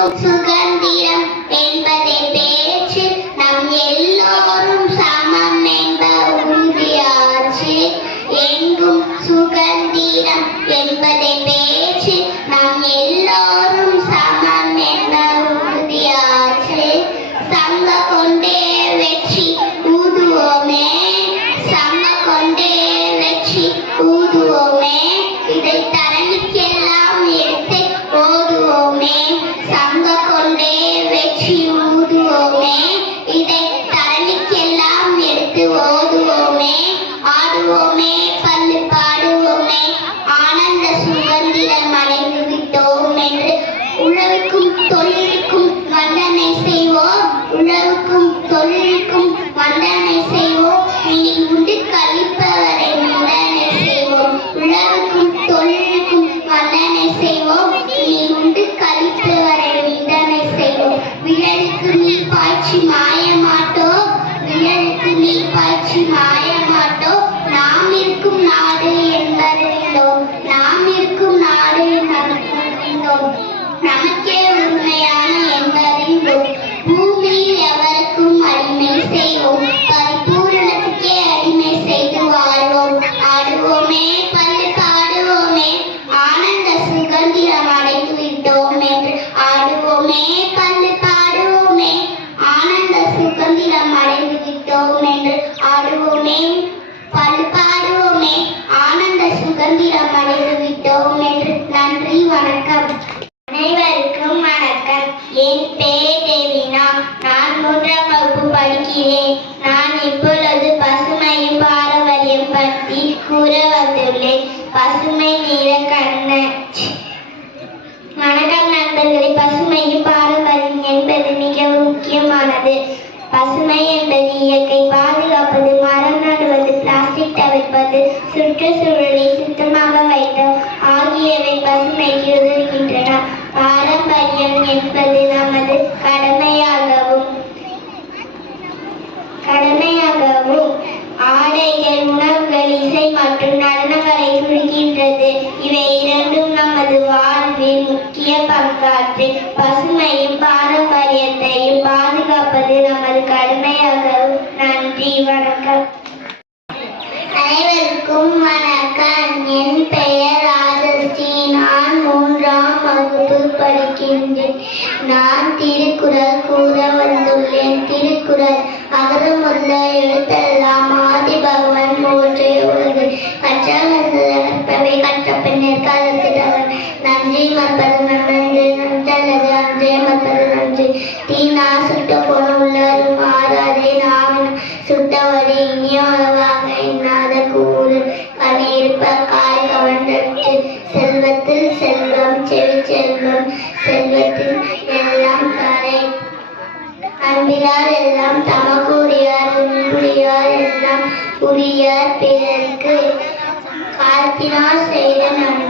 சொல்லும் சுகந்திரம் என்பதன் பேச்சு நம் எல்லோரும் சமம் என்ப உறுதியாச்சு. எங்கும் சுகந்திரம் என்பதன் பேச்சு பசுமை நிற கண்ண. வணக்கம் நண்பர்களே பசுமையின் பாரம்பரியம் என்பது மிகவும் முக்கியமானது. பசுமை என்பது இயற்கை பாதுகாப்பது மரம் நடுவது பிளாஸ்டிக் தவிர்ப்பது சுற்றுச்சூழல் பங்காற்று பசுமையும் பாரம்பரியத்தையும் பாதுகாப்பது நமது கடமையாகவும் நன்றி வணக்கம். அனைவருக்கும் வணக்கம். என் பெயர் ராஜஸ்ரீ நான் மூன்றாம் வகுப்பு படிக்கின்றேன். நான் திருக்குறள் கூற வந்துள்ளேன். திருக்குறள் அகரமுள்ள எழுத்தெல்லாம் ஆதி பகவன் போன்றே உள்ளது. கற்றவை கற்ற பின்னர் காலத்தில் நன்றி மற்பது நான் சுட்ட போன மாறாதே. நான் நாவின் இனியவாக இன்னாத கூறு. கனியிருப்ப காய் கவர்ந்தற்று செல்வத்தில் செல்வம் செவி செல்வம் செல்வத்தில் எல்லாம் தரை. அன்பிலார் எல்லாம் தமக்குரியார் உன்புரியார் எல்லாம் உரியார். பிறருக்கு காத்தினால் செய்த நன்மை.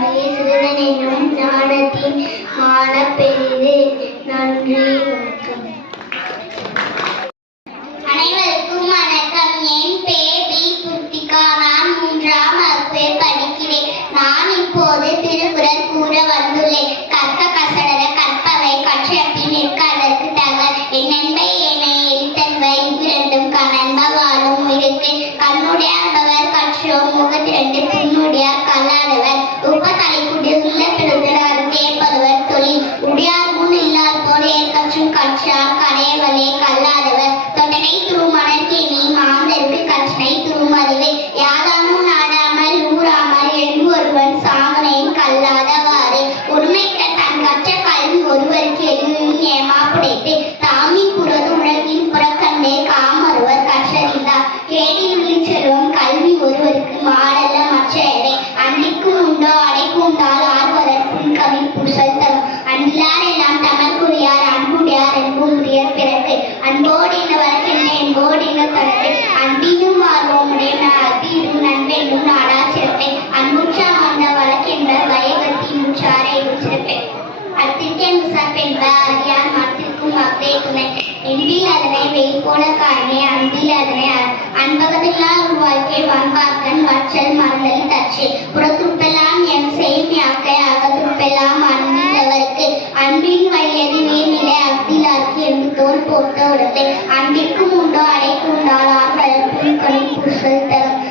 എൻ്റെ தரத்தை அன்பினும் வாழ்வோமுடைய அபியும் நண்பென்னும் நாடா சிறப்பை அன்புற்றா வந்த வழக்கின்ற வயகத்தின் உச்சாரை சிறப்பை அத்திருக்கேன் முசாப்பென்ப அறியான் மத்திற்கும் அக்ரே துணை. என்பில் அதனை காரணே அன்பில் அதனை வற்றல் மறந்தல் தச்சு புறத்துப்பெல்லாம் என் செய்யும் யாக்கை அகத்துப்பெல்லாம் அன்பில்லவருக்கு அன்பின் வயது மேல்நிலை அக்திலாக்கி என்று தோல் போர்த்த உடத்தை அன்பிற்கும் உண்டோ அடைக்குண்டால் ஆகல் புல் கணி தரும்.